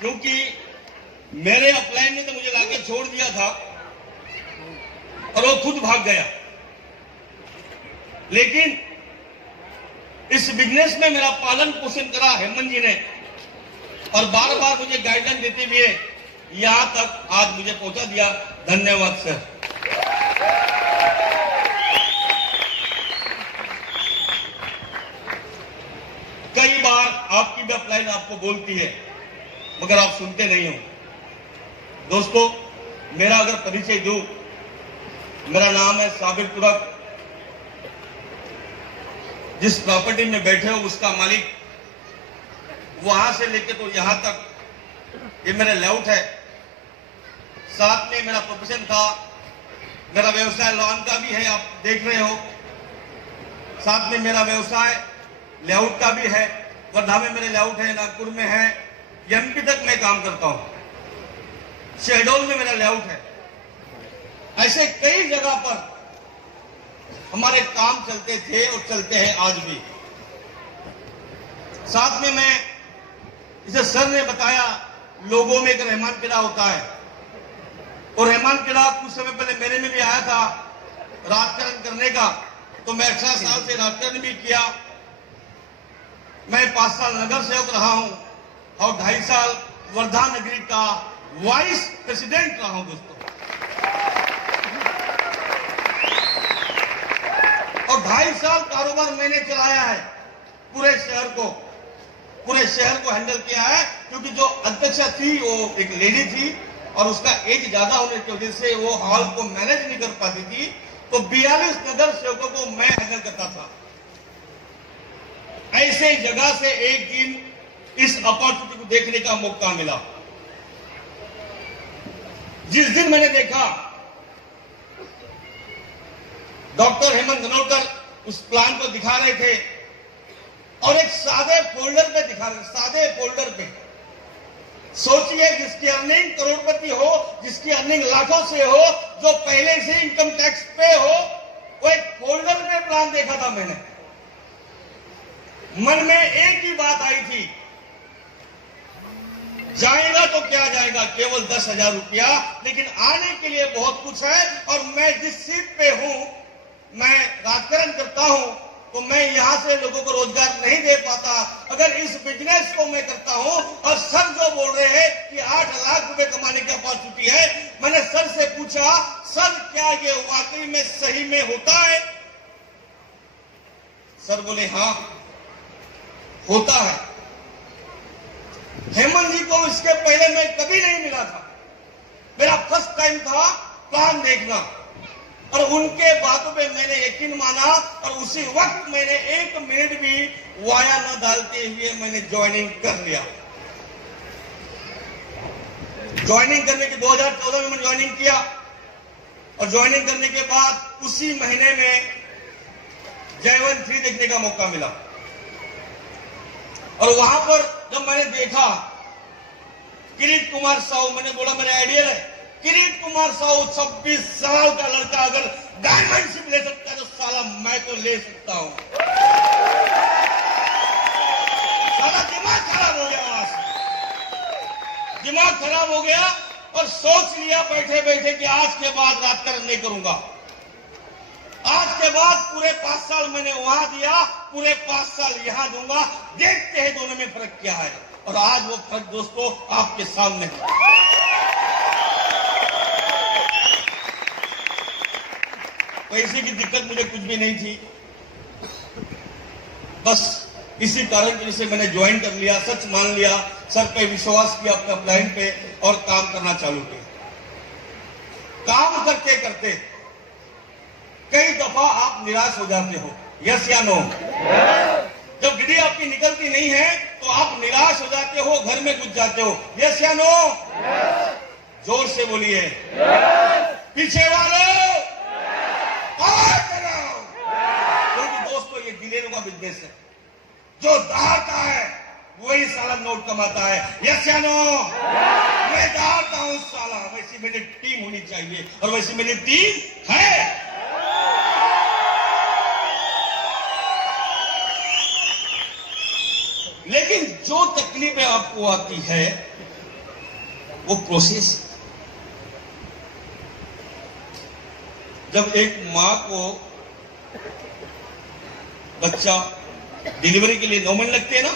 क्योंकि मेरे अपलाइन ने तो मुझे लाके छोड़ दिया था और वो खुद भाग गया। लेकिन इस बिजनेस में मेरा पालन पोषण करा हेमंत जी ने और बार बार मुझे गाइडलाइन देते हुए यहां तक आज मुझे पहुंचा दिया। धन्यवाद सर। कई बार आपकी भी अपलाइन आपको बोलती है मगर आप सुनते नहीं हो। दोस्तों, मेरा अगर परिचय दूं, मेरा नाम है साबिर तुरक। जिस प्रॉपर्टी में बैठे हो उसका मालिक वहां से लेके तो यहां तक ये मेरा लेआउट है। साथ में मेरा प्रोफेशन था, मेरा व्यवसाय लॉन का भी है, आप देख रहे हो। साथ में मेरा व्यवसाय लेआउट का भी है। वर्धा में मेरे लेआउट है, नागपुर में है, एमपी तक मैं काम करता हूं। शहडोल में मेरा लेआउट है। ऐसे कई जगह पर हमारे काम चलते थे और चलते हैं आज भी। साथ में मैं, जैसे सर ने बताया, लोगों में एक रहमान किला होता है और रहमान किला कुछ समय पहले मेरे में भी आया था राजकरण करने का। तो मैं 18 साल से राजकरण भी किया। मैं 5 साल नगर सेवक रहा हूं और 2.5 साल वर्धा नगरी का वाइस प्रेसिडेंट रहा हूं। दोस्तों, और 2.5 साल कारोबार मैंने चलाया है। पूरे शहर को हैंडल किया है, क्योंकि जो अध्यक्षा थी वो एक लेडी थी और उसका एज ज्यादा होने की वजह से वो हॉल को मैनेज नहीं कर पाती थी। तो 42 नगर सेवकों को मैं हैंडल करता था। ऐसे जगह से एक दिन इस अपॉर्चुनिटी को देखने का मौका मिला। जिस दिन मैंने देखा डॉक्टर हेमंत गनोलकर उस प्लान को दिखा रहे थे और एक सादे फोल्डर पे दिखा रहे, सादे फोल्डर पे। सोचिए, जिसकी अर्निंग करोड़पति हो, जिसकी अर्निंग लाखों से हो, जो पहले से इनकम टैक्स पे हो, वो एक फोल्डर में प्लान देखा था मैंने। मन में एक ही बात आई थी, जाएगा तो क्या जाएगा, केवल 10,000 रुपया, लेकिन आने के लिए बहुत कुछ है। और मैं जिस सीट पे हूं, मैं राजकारण करता हूं, तो मैं यहां से लोगों को रोजगार नहीं दे पाता अगर इस बिजनेस को मैं करता हूं। और सर जो बोल रहे हैं कि 8 लाख रुपए कमाने की अपॉर्चुनिटी है, मैंने सर से पूछा, सर क्या ये वाकई में सही में होता है? सर बोले हाँ होता है। हेमंत जी को इसके पहले मैं कभी नहीं मिला था। मेरा फर्स्ट टाइम था प्लान देखना और उनके बातों पे मैंने यकीन माना और उसी वक्त मैंने 1 मिनट भी वाया न डालते हुए मैंने ज्वाइनिंग कर लिया। ज्वाइनिंग करने के 2014 में मैंने ज्वाइनिंग किया और ज्वाइनिंग करने के बाद उसी महीने में जयवन 3 देखने का मौका मिला। और वहां पर जब मैंने देखा किरीट कुमार साहू, मैंने बोला मेरा आइडियल है। किरीट कुमार साहू 26 साल का लड़का अगर डायमंडशिप ले सकता है तो साला मैं तो ले सकता हूं। साला दिमाग खराब हो गया, वहां से दिमाग खराब हो गया और सोच लिया बैठे बैठे कि आज के बाद राजकारण नहीं करूंगा। आज के बाद पूरे 5 साल मैंने वहां दिया, पूरे 5 साल यहां दूंगा। देखते हैं दोनों में फर्क क्या है। और आज वो फर्क दोस्तों आपके सामने है। पैसे की दिक्कत मुझे कुछ भी नहीं थी, बस इसी कारण की वजह से मैंने ज्वाइन कर लिया, सच मान लिया, सर पे विश्वास किया, अपने अपलाइन पे, और काम करना चालू किया। काम करते करते कई दफा आप निराश हो जाते हो, यस या नो? जब गिरी आपकी निकलती नहीं है तो आप निराश हो जाते हो, घर में घुस जाते हो, यस या नो? जोर से बोलिए। पीछे वालों और कराओ, क्योंकि दोस्तों ये गिलेरों का बिजनेस है। जो दहाड़ता है वही साला नोट कमाता है, यस या नो? मैं दहाड़ता हूं साला, वैसी मेरी टीम होनी चाहिए और वैसी मेरी टीम है। लेकिन जो तकलीफें आपको आती है वो प्रोसेस। जब एक मां को बच्चा डिलीवरी के लिए 9 महीने लगते हैं ना,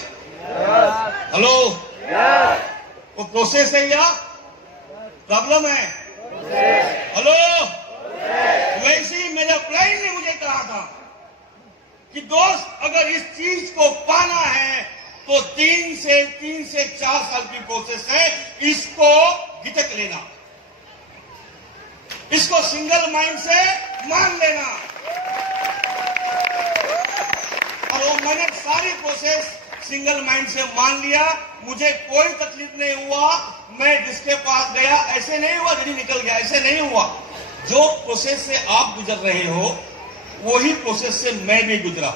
हेलो, वो प्रोसेस है या प्रॉब्लम है? हेलो, वैसे ही मेरे क्लाइंट ने मुझे कहा था कि दोस्त, अगर इस चीज को पाना है तो 3 से 4 साल की प्रोसेस है। इसको गिटक लेना, इसको सिंगल माइंड से मान लेना। और वो मैंने सारी प्रोसेस सिंगल माइंड से मान लिया, मुझे कोई तकलीफ नहीं हुआ। मैं जिसके पास गया, ऐसे नहीं हुआ जल्दी निकल गया, ऐसे नहीं हुआ। जो प्रोसेस से आप गुजर रहे हो वही प्रोसेस से मैं भी गुजरा।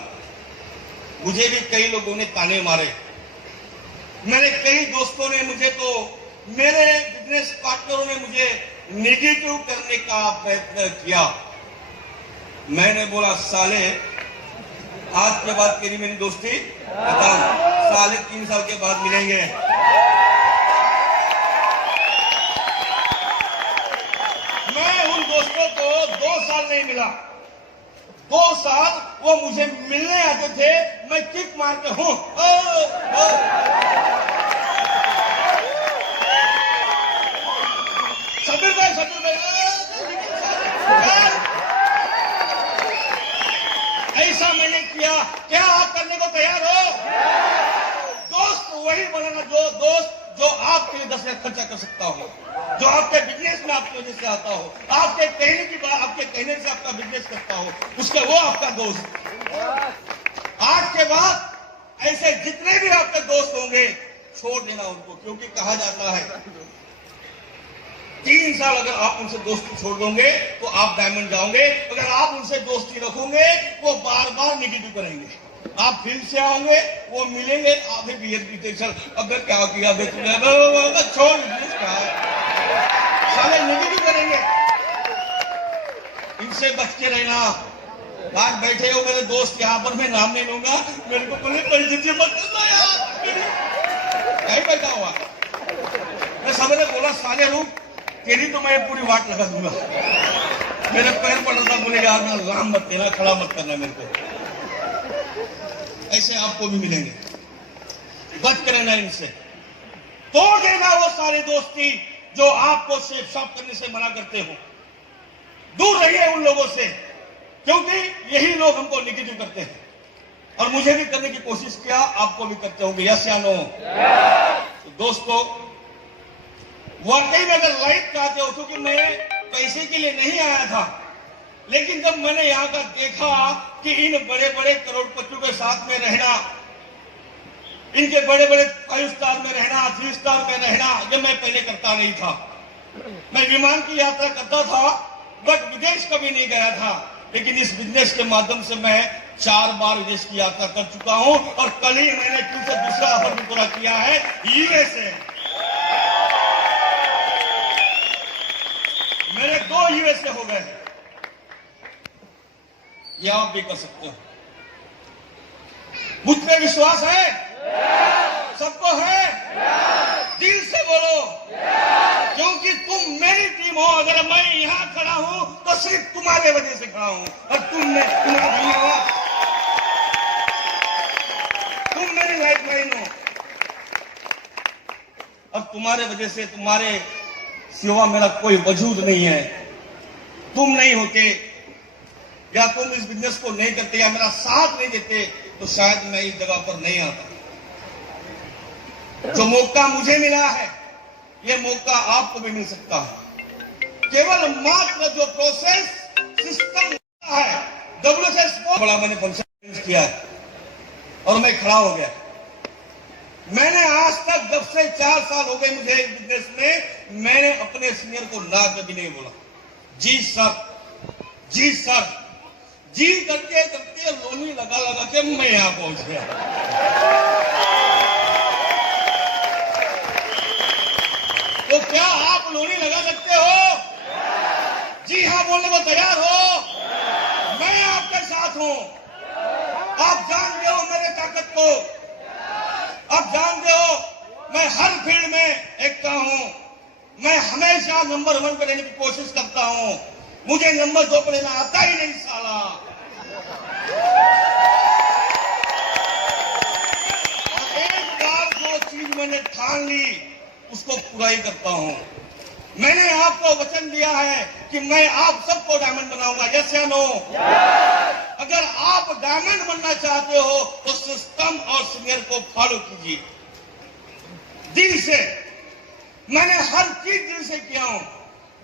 मुझे भी कई लोगों ने ताने मारे, मेरे कई दोस्तों ने मुझे, तो मेरे बिजनेस पार्टनरों ने मुझे नेगेटिव करने का प्रयत्न किया। मैंने बोला, साले, आज के बाद तेरी मेरी दोस्ती खत्म, साले 3 साल के बाद मिलेंगे। मैं उन दोस्तों को 2 साल नहीं मिला। 2 साल वो मुझे मिलने आते थे, मैं किक मार के हूं, सबीर भाई, ऐसा मैंने किया। क्या आप करने को तैयार हो? दोस्त वही बनाना जो आपके लिए 10 लाख खर्चा कर सकता हो, जो आपके बिजनेस में आपकी वजह से आता हो, आपके कहने की बात, आपके कहने से आपका बिजनेस करता हो, उसके वो आपका दोस्त। आज के बाद ऐसे जितने भी आपके दोस्त होंगे, छोड़ देना उनको, क्योंकि कहा जाता है 3 साल अगर आप उनसे दोस्ती छोड़ दोगे तो आप डायमंड जाओगे। अगर आप उनसे दोस्ती रखोगे, वो बार बार निगेटिव करेंगे। आप फील्ड से आओगे, वो मिलेंगे, आप बियर पीते, चल अगर क्या किया बे तुमने, छोड़ साले निगेटिव करेंगे। इनसे बच के रहना। आज बैठे हो मेरे दोस्त यहाँ पर, मैं नाम नहीं लूंगा, मेरे को बोले परिचित मत करना यार, कहीं बैठा हुआ। मैं सबने बोला, साले रूप तेरी तो मैं पूरी वाट लगा दूंगा। मेरे पैर पड़ रहा था, बोले यार मैं राम मत देना, खड़ा मत करना मेरे को। ऐसे आपको भी मिलेंगे, बच कर रहना इनसे। तोड़ देना वो सारे दोस्ती जो आपको शेप शॉप करने से मना करते हो। दूर रहिए उन लोगों से, क्योंकि यही लोग हमको निगेटिव करते हैं। और मुझे भी करने की कोशिश किया, आपको भी करते होंगे, यस या नो? तो दोस्तों, वाकई में अगर लाइफ चाहते हो, क्योंकि मैं पैसे के लिए नहीं आया था, लेकिन जब मैंने यहाँ का देखा कि इन बड़े बड़े करोड़पतियों के साथ में रहना, इनके बड़े बड़े 5 स्टार में रहना, 3 स्टार में रहना, ये मैं पहले करता नहीं था। मैं विमान की यात्रा करता था, बट विदेश कभी नहीं गया था। लेकिन इस बिजनेस के माध्यम से मैं 4 बार विदेश की यात्रा कर चुका हूं। और कल ही मैंने फिर से दूसरा ऑफर भी पूरा किया है, यूएसए। मेरे 2 यूएसए हो गए, ये आप भी कर सकते हो। मुझ पे विश्वास है? सबको है? दिल से बोलो, क्योंकि तुम मेरी टीम हो। अगर मैं यहां खड़ा हूं तो सिर्फ तुम्हारे वजह से खड़ा हूं, और तुम मेरी लाइफलाइन हो। और तुम्हारे वजह से, तुम्हारे सिवा मेरा कोई वजूद नहीं है। तुम नहीं होते, या तुम इस बिजनेस को नहीं करते, या मेरा साथ नहीं देते, तो शायद मैं इस जगह पर नहीं आता। जो मौका मुझे मिला है, ये मौका आपको भी मिल सकता है। केवल मात्र जो प्रोसेस सिस्टम है, WSS बड़ा मैंने फंक्शन किया है और मैं खड़ा हो गया। मैंने आज तक, जब से 4 साल हो गए मुझे इस बिजनेस में, मैंने अपने सीनियर को ना कभी नहीं बोला। जी सर, जी सर, जी करते करते लोनी लगा लगा के मैं यहां पहुंच गया। तो क्या आप लोनी लगा सकते हो? जी हां बोलने को तैयार हो? मैं आपके साथ हूं। आप जानते हो मेरे ताकत को, आप जानते हो मैं हर फील्ड में एकता हूं। मैं हमेशा नंबर 1 पे रहने की कोशिश करता हूं। मुझे नंबर 2 पे रहना आता ही नहीं साला। और एक बार जो चीज मैंने ठान ली उसको पूरा ही करता हूं। मैंने आपको वचन दिया है कि मैं आप सबको डायमंड बनाऊंगा। यस या नो? अगर आप डायमंड बनना चाहते हो तो सिस्टम और सीनियर को फॉलो कीजिए दिल से। मैंने हर चीज दिल से किया हूं।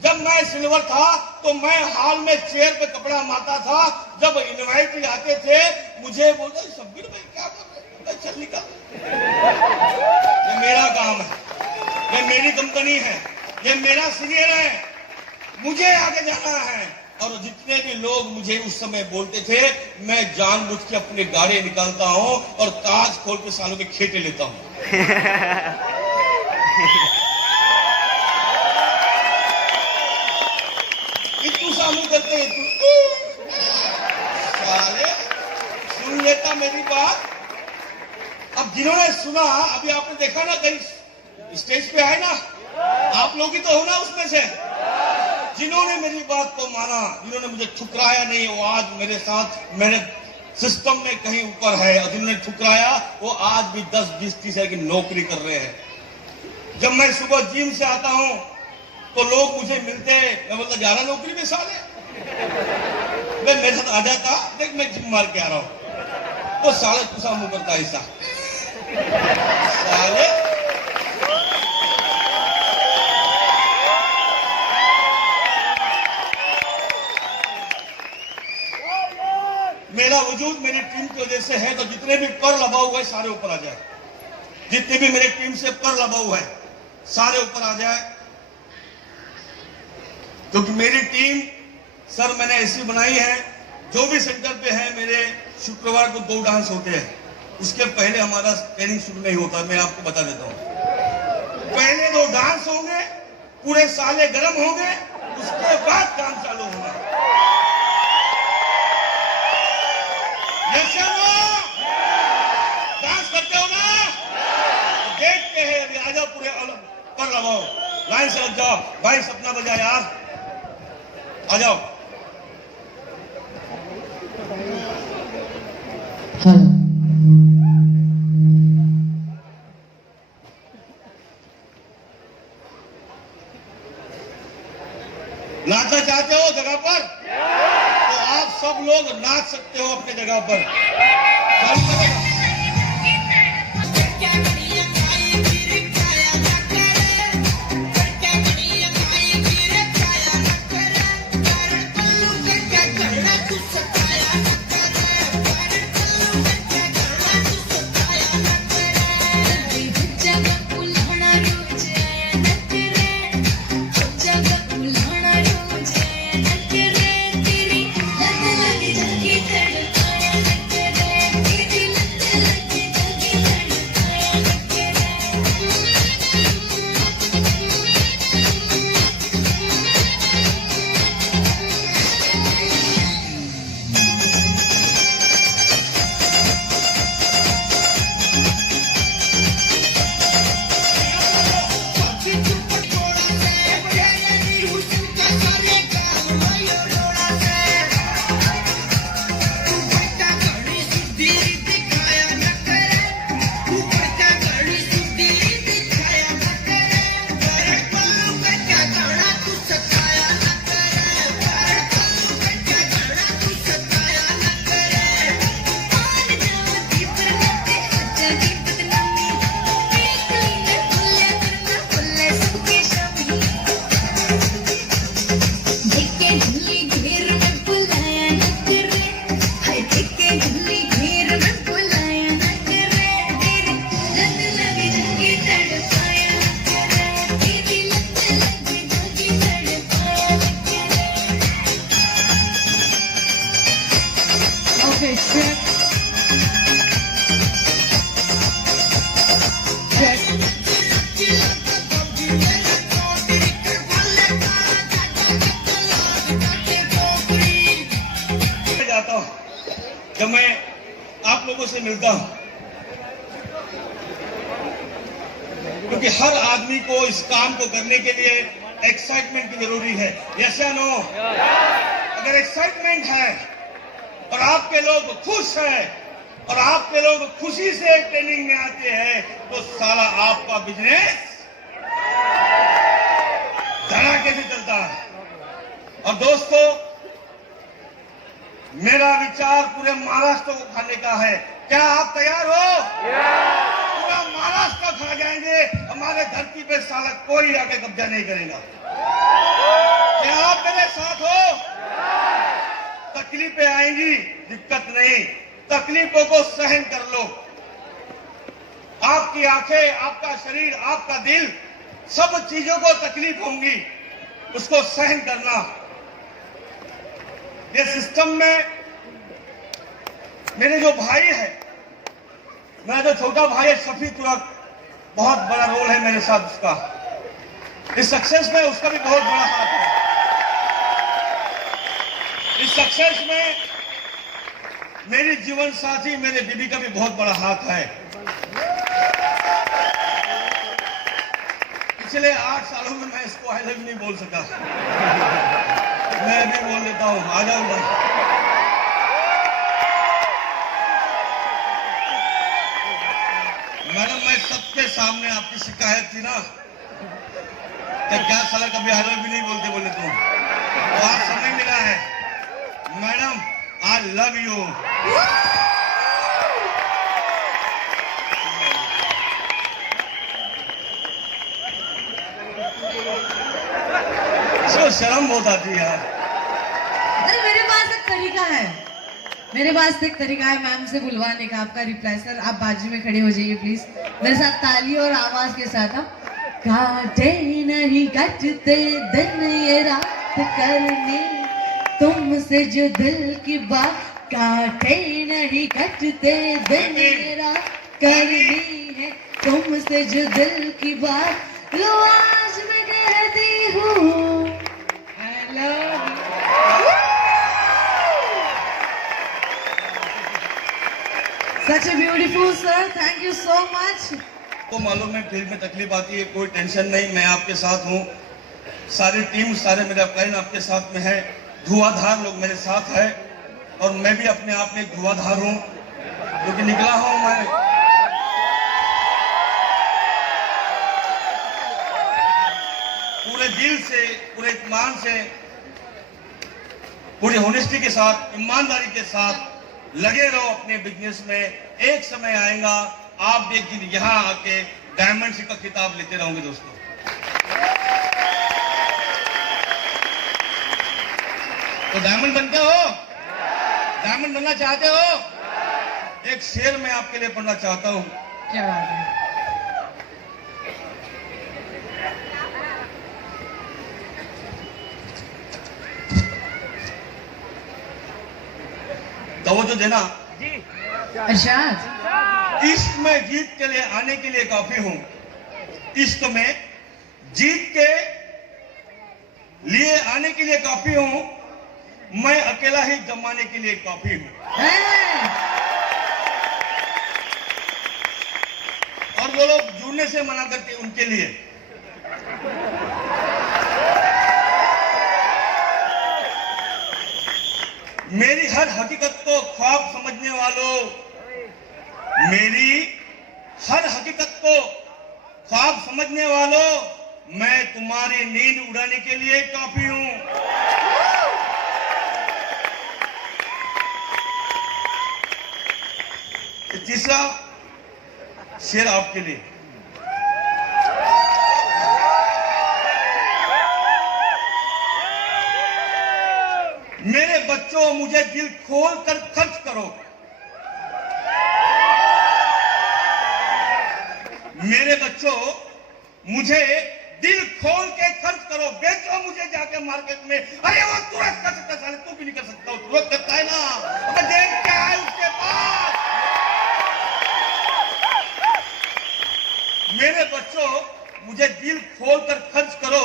जब मैं सिल्वर था तो मैं हॉल में चेयर पे कपड़ा मारता था। जब इनवाइट आते थे मुझे बोलते शब्बीर भाई क्या कर रहे, चल निकल। ये मेरा काम है, ये मेरी कंपनी है, ये मेरा सीनियर है, मुझे आगे जाना है। और जितने भी लोग मुझे उस समय बोलते थे मैं जानबूझ के अपने गाड़ी निकालता हूं और ताज खोल के सालों के खेते लेता हूं। इतू सालू करते हैं तू साले सुन लेता मेरी बात। अब जिन्होंने सुना, अभी आपने देखा ना कहीं स्टेज पे आए ना, आप लोग ही तो हो ना उसमें से। जिन्होंने मेरी बात को माना, जिन्होंने मुझे ठुकराया नहीं, वो आज मेरे साथ मेरे सिस्टम में कहीं ऊपर है। और जिन्होंने ठुकराया वो आज भी 10, 20, 30 की नौकरी कर रहे हैं। जब मैं सुबह जिम से आता हूं तो लोग मुझे मिलते हैं, मैं बोलता 11 नौकरी में साले मैं मेरे साथ आ जाता, देख मैं जिम मार के आ रहा हूं। तो साले कुसा मुंह करता ऐसा साले। मेरा वजूद मेरी टीम की वजह से है। तो जितने भी पर लबा हुआ है सारे ऊपर आ जाए। जितने भी मेरी टीम से पर लबा हुआ है सारे ऊपर आ जाए। क्योंकि मेरी टीम सर मैंने ऐसी बनाई है, जो भी सेंटर पे है मेरे शुक्रवार को 2 डांस होते हैं। उसके पहले हमारा ट्रेनिंग शुरू नहीं होता, मैं आपको बता देता हूं। पहले 2 डांस होंगे, पूरे साले गर्म होंगे, उसके बाद काम चालू होगा। डांस करते हो ना? देखते हैं अभी। आ जाओ पूरे पर लगाओ, लाइन से लग जाओ भाई। सपना बजा यार, आ जाओ। नाचना चाहते हो जगह पर तो आप सब लोग नाच सकते हो अपने जगह पर। जब मैं आप लोगों से मिलता हूं क्योंकि हर आदमी को इस काम को करने के लिए एक्साइटमेंट की जरूरी है। यस या नो? अगर एक्साइटमेंट है और आपके लोग खुश हैं और आपके लोग खुशी से ट्रेनिंग में आते हैं तो साला आपका बिजनेस धड़ाके से चलता है। और दोस्तों, मेरा विचार पूरे महाराष्ट्र को खाने का है। क्या आप तैयार हो? पूरा महाराष्ट्र खा जाएंगे, हमारे धरती पे साला कोई आके कब्जा नहीं करेगा। क्या आप मेरे साथ हो? तकलीफें आएंगी, दिक्कत नहीं, तकलीफों को सहन कर लो। आपकी आंखें, आपका शरीर, आपका दिल, सब चीजों को तकलीफ होंगी, उसको सहन करना। ये सिस्टम में मेरे जो भाई है, मेरा जो छोटा भाई है शफी तुरक, बहुत बड़ा रोल है मेरे साथ उसका। इस सक्सेस में उसका भी बहुत बड़ा हाथ है। इस सक्सेस में मेरी जीवन साथी मेरे बीबी का भी बहुत बड़ा हाथ है। पिछले 8 सालों में मैं इसको आई लव नहीं बोल सका, मैं भी बोल देता हूं, आ जाऊंगा। मैडम, मैं सबके सामने आपकी शिकायत थी ना कि क्या साला कभी आई लव भी नहीं बोले तुम, तो आज समय मिला है। Madam, I love you. इसको शर्म बहुत आती है यार। अरे मेरे पास एक तरीका है, मेरे पास एक तरीका है मैम से बुलवाने का, आपका रिप्लाई। सर आप बाजू में खड़े हो जाइए प्लीज, मेरे साथ ताली और आवाज के साथ। आप काटे नहीं कटते दिन ये रात करने, तुमसे जो दिल की बात, काटे नहीं कटते दिन ये रात करनी है, तुमसे जो दिल की बात, लो आज मैं कहती हूँ I love you. Such a beautiful sir, thank you so much. तो मालूम है फील्ड में तकलीफ आती है, कोई टेंशन नहीं, मैं आपके साथ हूँ। सारी टीम, सारे मेरे अपलाइन आपके साथ में है, धुआंधार लोग मेरे साथ है, और मैं भी अपने आप में धुआंधार हूँ, क्योंकि निकला हूँ मैं पूरे दिल से, पूरे इत्मीनान से, पूरी होनेस्टी के साथ, ईमानदारी के साथ लगे रहो अपने बिजनेस में। एक समय आएगा आप एक दिन यहाँ आके डायमंड का खिताब लेते रहोगे दोस्तों। तो डायमंड बनते हो? डायमंड बनना चाहते हो? एक शेर मैं आपके लिए पढ़ना चाहता हूँ। क्या बात है। तवज्जो देना। अर्शाद, इश्क में जीत के लिए आने के लिए काफी हूं, इश्क में जीत के लिए आने के लिए काफी हूं, मैं अकेला ही जमाने के लिए काफी हूं। और वो लोग जुड़ने से मना करते उनके लिए। मेरी हर हकीकत को ख्वाब समझने वालों, मेरी हर हकीकत को ख्वाब समझने वालों, मैं तुम्हारी नींद उड़ाने के लिए काफी हूं। तीसरा शेर आपके लिए। मेरे बच्चों, मुझे दिल खोल कर खर्च करो। मेरे बच्चों, मुझे दिल खोल के खर्च करो, बेचो मुझे जाके मार्केट में। अरे वो तुरंत कर सकता है, तू भी नहीं कर सकता, तुरंत करता है ना, अब देख क्या है उसके पास। मेरे बच्चों, मुझे दिल खोल कर खर्च करो,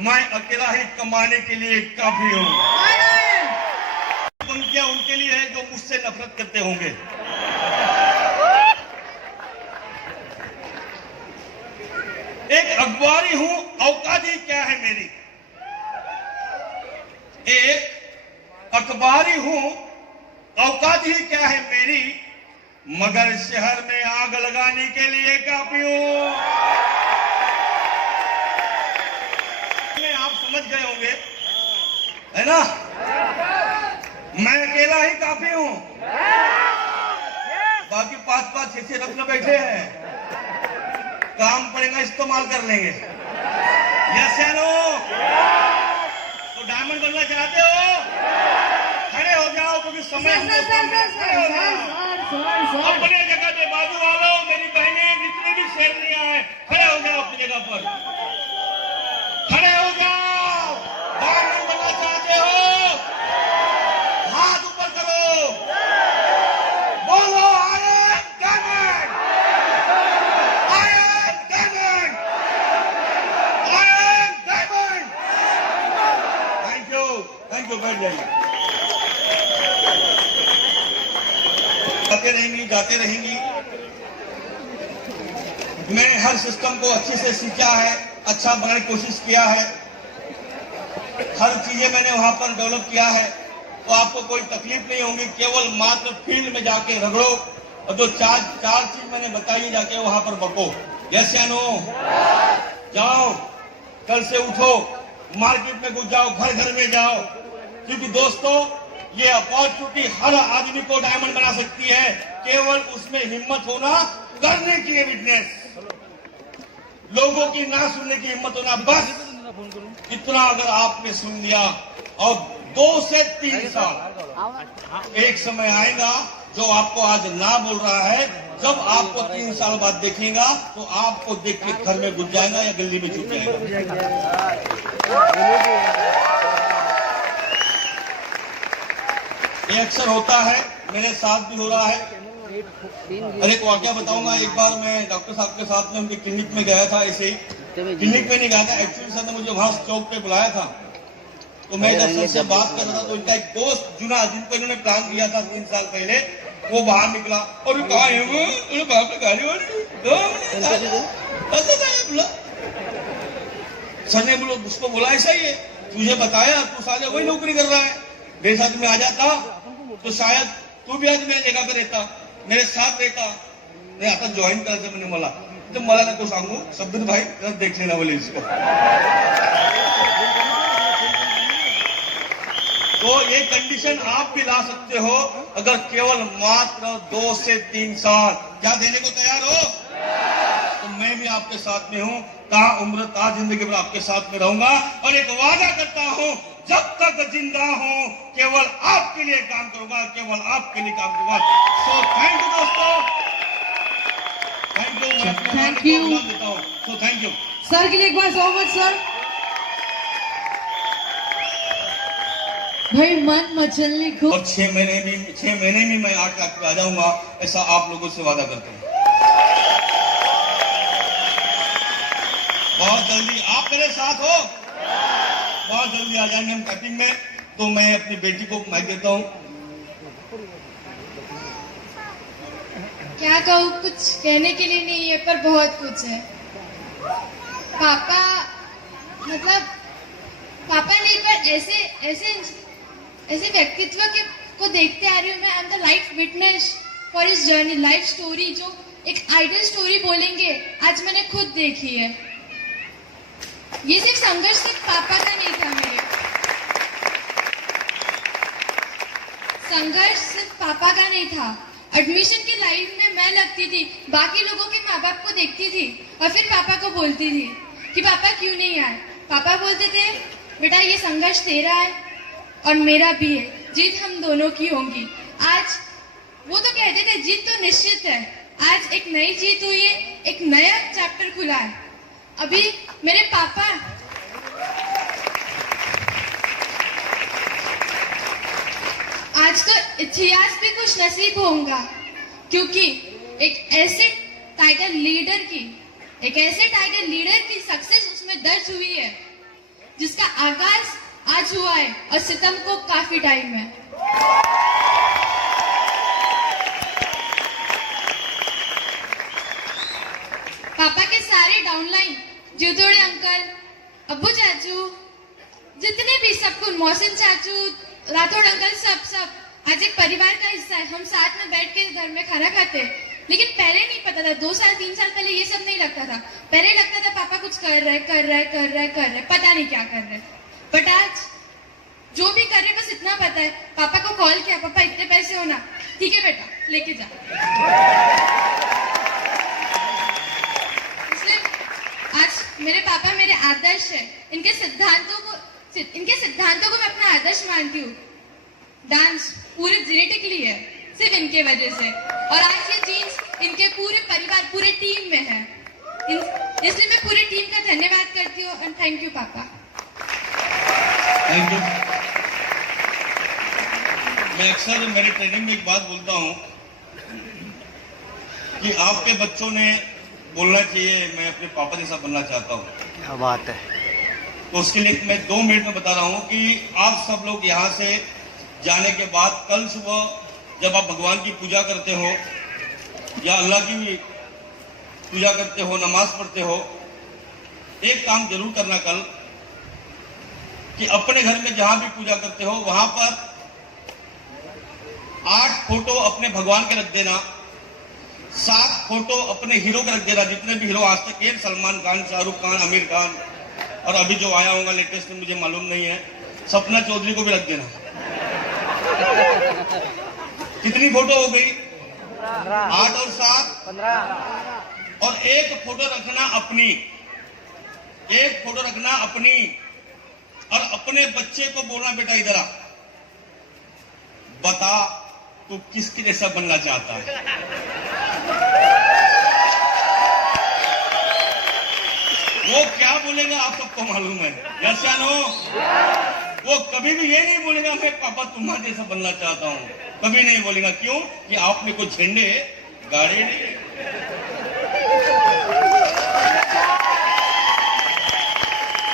मैं अकेला ही कमाने के लिए काफी हूं। पंक्तियां उनके लिए है जो मुझसे नफरत करते होंगे। अखबारी हूं, औकात ही क्या है मेरी। एक अखबारी हूं, औकात ही क्या है मेरी, मगर शहर में आग लगाने के लिए काफी हूं। आप समझ गए होंगे, है ना। मैं अकेला ही काफी हूं, बाकी 5-5, 6-6 रत्न बैठे हैं, काम पड़ेगा इस्तेमाल कर लेंगे। यस या नो? तो डायमंड बनना चाहते हो, खड़े हो जाओ, क्योंकि समय अपने जगह पे। बाजू वालों, मेरी बहनें, जितनी भी शेरनियां हैं, खड़े हो जाओ अपनी जगह पर, खड़े हो जाओ। डायमंड बनना चाहते हो, हाथ ऊपर करो, बोलो I am diamond, I am diamond, I am diamond. Thank you, बैठ जाइए। आते रहेंगी, जाते रहेंगी। मैं हर सिस्टम को अच्छे से सीखा है, अच्छा बनाने की कोशिश किया है, हर चीजें मैंने वहां पर डेवलप किया है, तो आपको कोई तकलीफ नहीं होगी। केवल मात्र फील्ड में जाके रगड़ो, और जो चार चीज मैंने बताई, जाके वहां पर बको। यस या नो? जाओ, कल से उठो, मार्केट में घुस जाओ, घर घर में जाओ, क्योंकि दोस्तों ये अपॉर्चुनिटी हर आदमी को डायमंड बना सकती है, केवल उसमें हिम्मत होना, करने की है विटनेस, लोगों की ना सुनने की हिम्मत होना। बस इतना अगर आपने सुन लिया, और 2 से 3 साल, एक समय आएगा जो आपको आज ना बोल रहा है, जब आपको 3 साल बाद देखेगा तो आपको देख के घर में घुस जाएगा या गली में छुप जाएगा। ये अक्सर होता है, मेरे साथ भी हो रहा है। अरे एक वाकया बताऊंगा। एक बार मैं डॉक्टर साहब के साथ में उनके क्लिनिक में गया था, ऐसे ही क्लिनिक में नहीं गया था, एक्चुअली सर ने मुझे वहां चौक पे बुलाया था, तो मैं जब सर से बात कर रहा था, तो उनका एक दोस्त जुना, जिनको इन्होंने प्लान किया था 3 साल पहले, वो बाहर निकला और कहा है गाड़ी बोला। सर ने उसको बोला ऐसा ही है, तुझे बताया, तू साले वही नौकरी कर रहा है, मेरे साथ में आ जाता तो शायद तू भी आज मेरी जगह पर रहता, मेरे साथ रहता, नहीं आता जॉईन करायचं म्हणे मला, तर मला नको सांगू, शब्द भाई देख लेना बोले इसको। तो ये कंडीशन आप भी ला सकते हो, अगर केवल मात्र 2 से 3 साल। क्या देने को तैयार हो? तो मैं भी आपके साथ में हूं, ता उम्र ता जिंदगी भर आपके साथ में रहूंगा, और एक वादा करता हूं, जब तक जिंदा हूं केवल आपके लिए काम करूंगा, केवल आपके लिए काम करूंगा। सो थैंक यू दोस्तों, thank you. Thank you, so thank you sir के लिए एक बार सो मच सर। भाई मन मचलने को। और 6 महीने में मैं 8 लाख पे आ जाऊंगा, ऐसा आप लोगों से वादा करता हूं। बहुत जल्दी आप मेरे साथ हो, बहुत जल्दी आ जाएंगे हम कैपिंग में। तो मैं अपनी बेटी को माइक देता हूँ। क्या कहूँ, कुछ कहने के लिए नहीं है, पर बहुत कुछ है। पापा मतलब पापा नहीं, पर ऐसे व्यक्तित्व को देखते आ रही हूँ मैं। I am the life witness for his journey, life story, जो एक आइडल स्टोरी बोलेंगे, आज मैंने खुद देखी है। ये सिर्फ संघर्ष सिर्फ पापा का नहीं था, मेरे संघर्ष सिर्फ पापा का नहीं था। एडमिशन की लाइन में मैं लगती थी, बाकी लोगों के माँ बाप को देखती थी, और फिर पापा को बोलती थी कि पापा क्यों नहीं आए। पापा बोलते थे, बेटा ये संघर्ष तेरा है और मेरा भी है, जीत हम दोनों की होगी। आज वो तो कहते थे जीत तो निश्चित है, आज एक नई जीत हुई है, एक नया चैप्टर खुला है। अभी मेरे पापा आज तो इतिहास भी खुश नसीब होऊंगा, क्योंकि एक ऐसे टाइगर लीडर की सक्सेस उसमें दर्ज हुई है, जिसका आगाज आज हुआ है और सितम को काफी टाइम है। पापा के सारे डाउनलाइन जुतोड़े अंकल, अब्बू चाचू, जितने भी सबको, मौसिन चाचू, राठौड़ अंकल, सब आज एक परिवार का हिस्सा है। हम साथ में बैठ के घर में खाना खाते हैं। लेकिन पहले नहीं पता था, 2 साल 3 साल पहले ये सब नहीं लगता था। पहले लगता था पापा कुछ कर रहे, पता नहीं क्या कर रहे। बट आज जो भी कर रहे बस इतना पता है, पापा को कॉल किया, पापा इतने पैसे हो ना, ठीक है बेटा लेके जा। इसलिए आज मेरे पापा मेरे आदर्श है। इनके सिद्धांतों को मैं अपना आदर्श मानती हूँ। डांस पूरे जेनेटिकली है, सिर्फ इनके वजह से, और आज ये जीन्स इनके पूरे परिवार, पूरे टीम में है। इसलिए मैं पूरी टीम का धन्यवाद करती हूँ। एंड थैंक यू पापा। Thank you. मैं अक्सर मेरी ट्रेनिंग में एक बात बोलता हूँ कि आपके बच्चों ने बोलना चाहिए मैं अपने पापा जैसा बनना चाहता हूँ। क्या बात है। तो उसके लिए मैं 2 मिनट में बता रहा हूँ कि आप सब लोग यहाँ से जाने के बाद कल सुबह जब आप भगवान की पूजा करते हो या अल्लाह की पूजा करते हो, नमाज पढ़ते हो, एक काम जरूर करना कल कि अपने घर में जहां भी पूजा करते हो वहां पर 8 फोटो अपने भगवान के रख देना, 7 फोटो अपने हीरो के रख देना, जितने भी हीरो आज तक हैं, सलमान खान, शाहरुख खान, आमिर खान, और अभी जो आया होगा लेटेस्ट में मुझे मालूम नहीं है, सपना चौधरी को भी रख देना। कितनी फोटो हो गई? 8 और 7 15। और एक फोटो रखना अपनी, एक फोटो रखना अपनी, और अपने बच्चे को बोलना बेटा इधर आ, बता तू किसके जैसा बनना चाहता है। वो क्या बोलेगा आप सबको मालूम है, यस या नो? वो कभी भी ये नहीं बोलेगा मैं पापा तुम्हारे जैसा बनना चाहता हूँ, कभी नहीं बोलेगा। क्यों? कि आपने कोई झंडे गाड़े नहीं।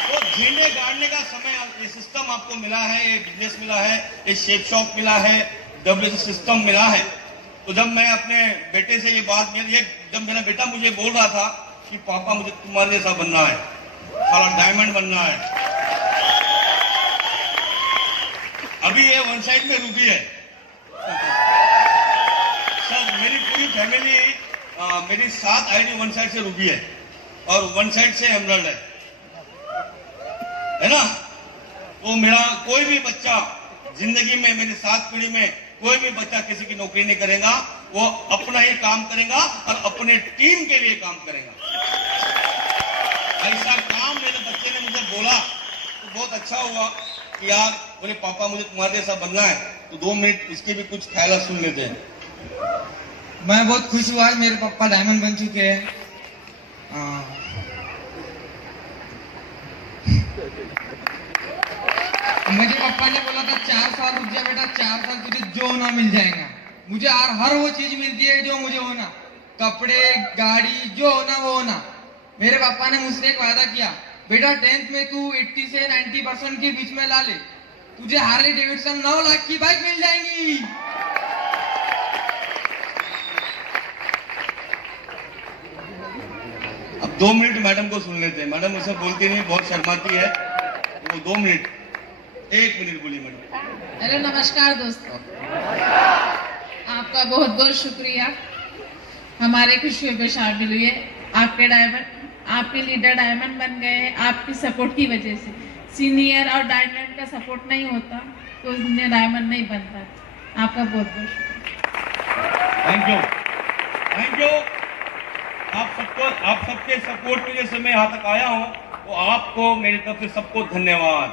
तो झंडे गाड़ने का समय, ये सिस्टम आपको मिला है, ये बिजनेस मिला है, ये शेप शॉप मिला है, WC सिस्टम मिला है। तो जब मैं अपने बेटे से ये बात, जब मेरा बेटा मुझे बोल रहा था कि पापा मुझे तुम्हारे जैसा बनना है, सारा डायमंड बनना है, अभी ये वन साइड में रूबी है सर, मेरी पूरी फैमिली, मेरी 7 आईडी वन साइड से रूबी है और वन साइड से एमराल्ड है ना। तो मेरा कोई भी बच्चा जिंदगी में, मेरी 7 पीढ़ी में कोई भी बच्चा किसी की नौकरी नहीं करेगा, वो अपना ही काम करेगा और अपने टीम के लिए काम करेगा। ऐसा काम मेरे बच्चे ने मुझे बोला तो बहुत अच्छा हुआ कि यार बोले पापा मुझे तुम्हारे जैसा बनना है। तो 2 मिनट इसके भी कुछ ख्याल सुन लेते हैं। मैं बहुत खुश हुआ मेरे पापा डायमंड बन चुके हैं। मुझे पापा ने बोला था 4 साल रुक जा बेटा, 4 साल तुझे जो होना मिल जाएगा। मुझे हर वो चीज मिलती है जो मुझे होना, कपड़े, गाड़ी, जो होना वो होना। मेरे पापा ने मुझसे एक वादा किया, बेटा 10th में तू 80 से 90% के बीच में ला ले, तुझे हार्ले डेविडसन 9 लाख की बाइक मिल जाएगी। अब 2 मिनट मैडम को सुन लेते हैं। मैडम मुझसे बोलती नहीं, बहुत शर्माती है। वो 2 मिनट, 1 मिनट बोली मैडम। हेलो नमस्कार दोस्तों, आपका बहुत बहुत शुक्रिया हमारे खुशियों पे शामिल हुए। आपके डायमंड, आपके लीडर डायमंड बन गए आपकी सपोर्ट की वजह से। सीनियर और डायमंड का सपोर्ट नहीं होता तो उन्हें डायमंड नहीं बनता। आपका बहुत बहुत शुक्रिया। Thank you, thank you. आप सबके सपोर्ट की वजह से मैं यहाँ तक आया हूँ, तो आपको मेरी तरफ से सबको धन्यवाद।